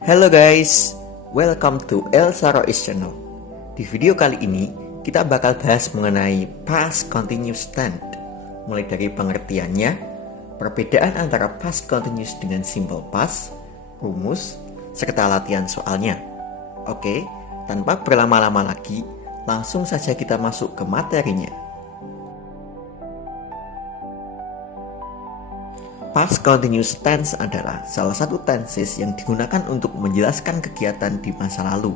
Halo guys, welcome to Elsa Rois Channel. Di video kali ini, kita bakal bahas mengenai past continuous tense. Mulai dari pengertiannya, perbedaan antara past continuous dengan simple past, rumus, serta latihan soalnya. Oke, tanpa berlama-lama lagi, langsung saja kita masuk ke materinya. Past continuous tense adalah salah satu tenses yang digunakan untuk menjelaskan kegiatan di masa lalu.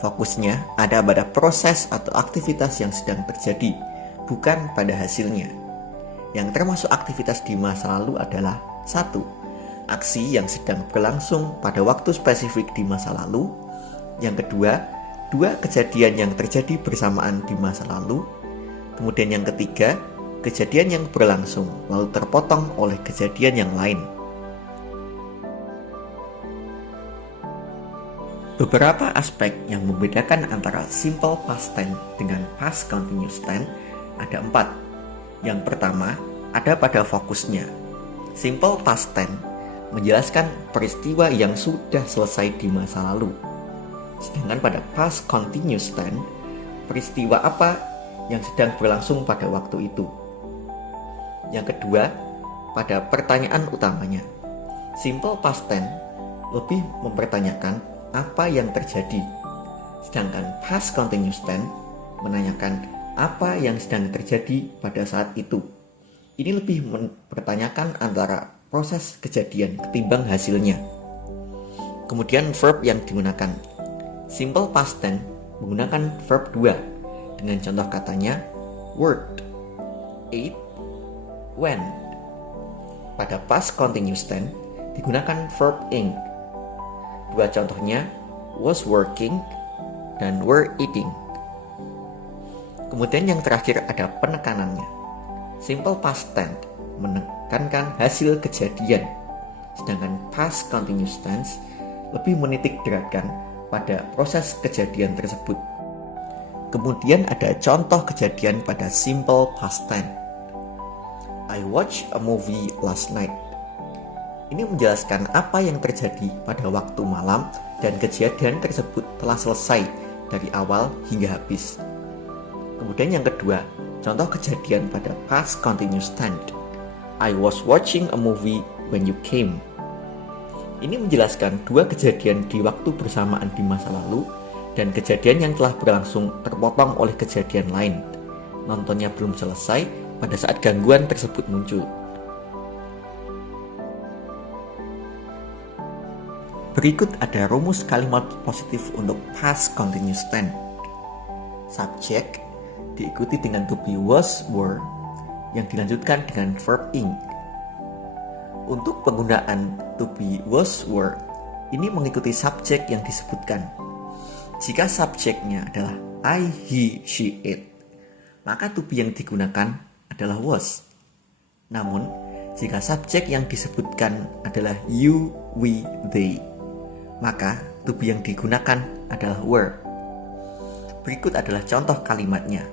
Fokusnya ada pada proses atau aktivitas yang sedang terjadi, bukan pada hasilnya. Yang termasuk aktivitas di masa lalu adalah 1. Aksi yang sedang berlangsung pada waktu spesifik di masa lalu. Yang kedua, 2 kejadian yang terjadi bersamaan di masa lalu. Kemudian yang ketiga, kejadian yang berlangsung lalu terpotong oleh kejadian yang lain. Beberapa aspek yang membedakan antara simple past tense dengan past continuous tense ada 4. Yang pertama, ada pada fokusnya. Simple past tense menjelaskan peristiwa yang sudah selesai di masa lalu. Sedangkan pada past continuous tense, peristiwa apa yang sedang berlangsung pada waktu itu. Yang kedua, pada pertanyaan utamanya. Simple past tense lebih mempertanyakan apa yang terjadi, sedangkan past continuous tense menanyakan apa yang sedang terjadi pada saat itu. Ini lebih mempertanyakan antara proses kejadian ketimbang hasilnya. Kemudian verb yang digunakan. Simple past tense menggunakan verb 2 dengan contoh katanya worked, ate, went. Pada past continuous tense digunakan verb ing. 2 contohnya was working dan were eating. Kemudian yang terakhir ada penekanannya. Simple past tense menekankan hasil kejadian, sedangkan past continuous tense lebih menitik beratkan pada proses kejadian tersebut. Kemudian ada contoh kejadian pada simple past tense. I watched a movie last night. Ini menjelaskan apa yang terjadi pada waktu malam dan kejadian tersebut telah selesai dari awal hingga habis. Kemudian yang kedua, contoh kejadian pada past continuous tense. I was watching a movie when you came. Ini menjelaskan 2 kejadian di waktu bersamaan di masa lalu dan kejadian yang telah berlangsung terpotong oleh kejadian lain. Nontonnya belum selesai pada saat gangguan tersebut muncul. Berikut ada rumus kalimat positif untuk past continuous tense. Subjek diikuti dengan to be, was, were yang dilanjutkan dengan verb ing. Untuk penggunaan to be, was, were ini mengikuti subjek yang disebutkan. Jika subjeknya adalah I, he, she, it, maka to be yang digunakan adalah was. Namun, jika subjek yang disebutkan adalah you, we, they, maka to be yang digunakan adalah were. Berikut adalah contoh kalimatnya.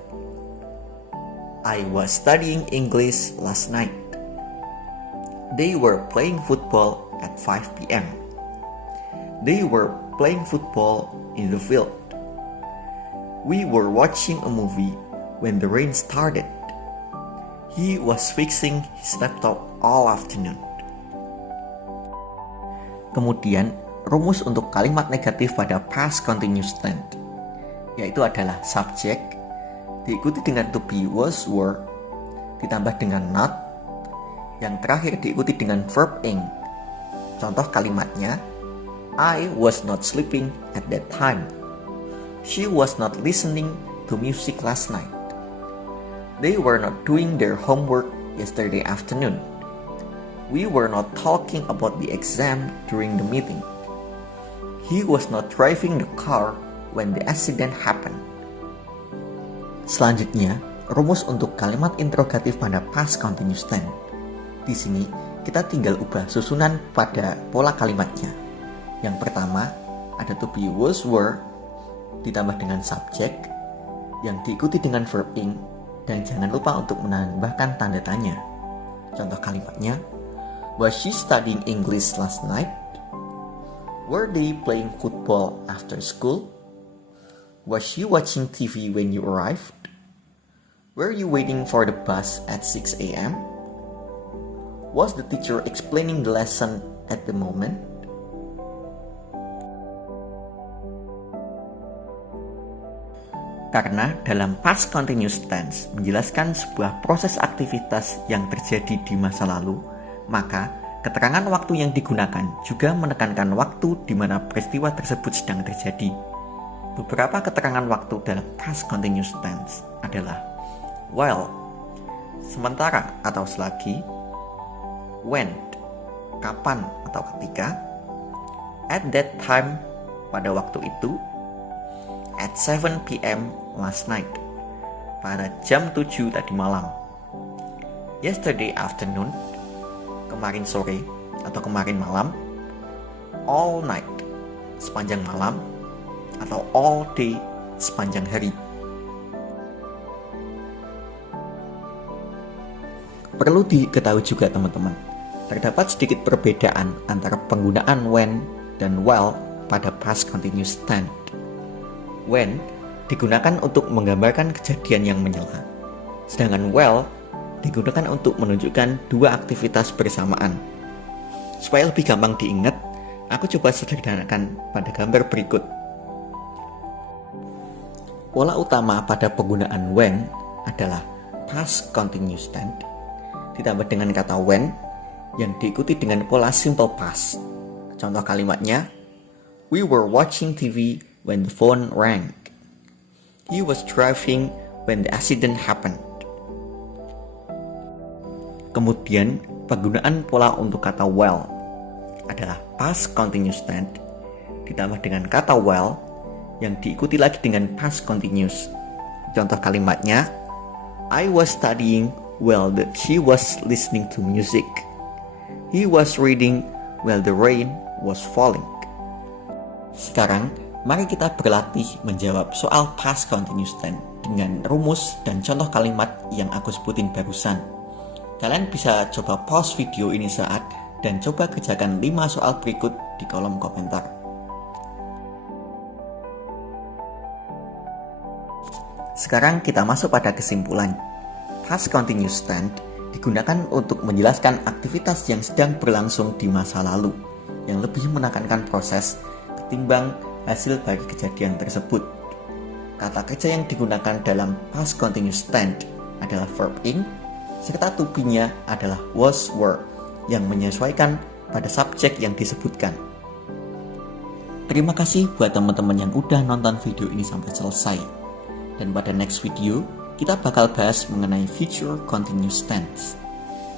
I was studying English last night. They were playing football at 5 p.m. They were playing football in the field. We were watching a movie when the rain started. He was fixing his laptop all afternoon. Kemudian, rumus untuk kalimat negatif pada past continuous tense, yaitu adalah subjek diikuti dengan to be, was, were ditambah dengan not, yang terakhir diikuti dengan verb ing. Contoh kalimatnya, I was not sleeping at that time. She was not listening to music last night. They were not doing their homework yesterday afternoon. We were not talking about the exam during the meeting. He was not driving the car when the accident happened. Selanjutnya, rumus untuk kalimat interrogatif pada past continuous tense. Di sini, kita tinggal ubah susunan pada pola kalimatnya. Yang pertama, ada to be, was, were ditambah dengan subjek yang diikuti dengan verb ing, dan jangan lupa untuk menambahkan tanda tanya. Contoh kalimatnya, was she studying English last night? Were they playing football after school? Was you watching TV when you arrived? Were you waiting for the bus at 6 a.m.? Was the teacher explaining the lesson at the moment? Karena dalam past continuous tense menjelaskan sebuah proses aktivitas yang terjadi di masa lalu, maka keterangan waktu yang digunakan juga menekankan waktu di mana peristiwa tersebut sedang terjadi. Beberapa keterangan waktu dalam past continuous tense adalah while, sementara atau selagi, when, kapan atau ketika, at that time, pada waktu itu, at 7 p.m. last night, pada jam 7 tadi malam, yesterday afternoon, kemarin sore atau kemarin malam, all night, sepanjang malam, atau all day, sepanjang hari. Perlu diketahui juga teman-teman, terdapat sedikit perbedaan antara penggunaan when dan while pada past continuous tense. When digunakan untuk menggambarkan kejadian yang menyela, sedangkan while digunakan untuk menunjukkan dua aktivitas bersamaan. Supaya lebih gampang diingat, aku coba sederhanakan pada gambar berikut. Pola utama pada penggunaan when adalah past continuous tense ditambah dengan kata when yang diikuti dengan pola simple past. Contoh kalimatnya, we were watching TV when the phone rang. He was driving when the accident happened. Kemudian, penggunaan pola untuk kata while adalah past continuous tense ditambah dengan kata while yang diikuti lagi dengan past continuous. Contoh kalimatnya, I was studying while he was listening to music. He was reading while the rain was falling. Sekarang, mari kita berlatih menjawab soal past continuous tense dengan rumus dan contoh kalimat yang aku sebutin barusan. Kalian bisa coba pause video ini saat dan coba kerjakan 5 soal berikut di kolom komentar. Sekarang kita masuk pada kesimpulan. Past continuous tense digunakan untuk menjelaskan aktivitas yang sedang berlangsung di masa lalu, yang lebih menekankan proses ketimbang hasil dari kejadian tersebut. Kata kerja yang digunakan dalam past continuous tense adalah verb ing, serta to be-nya adalah was, were, yang menyesuaikan pada subjek yang disebutkan. Terima kasih buat teman-teman yang udah nonton video ini sampai selesai. Dan pada next video, kita bakal bahas mengenai future continuous tense.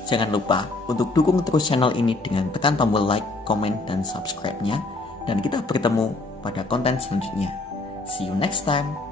Jangan lupa untuk dukung terus channel ini dengan tekan tombol like, komen, dan subscribe-nya. Dan kita bertemu pada konten selanjutnya. See you next time.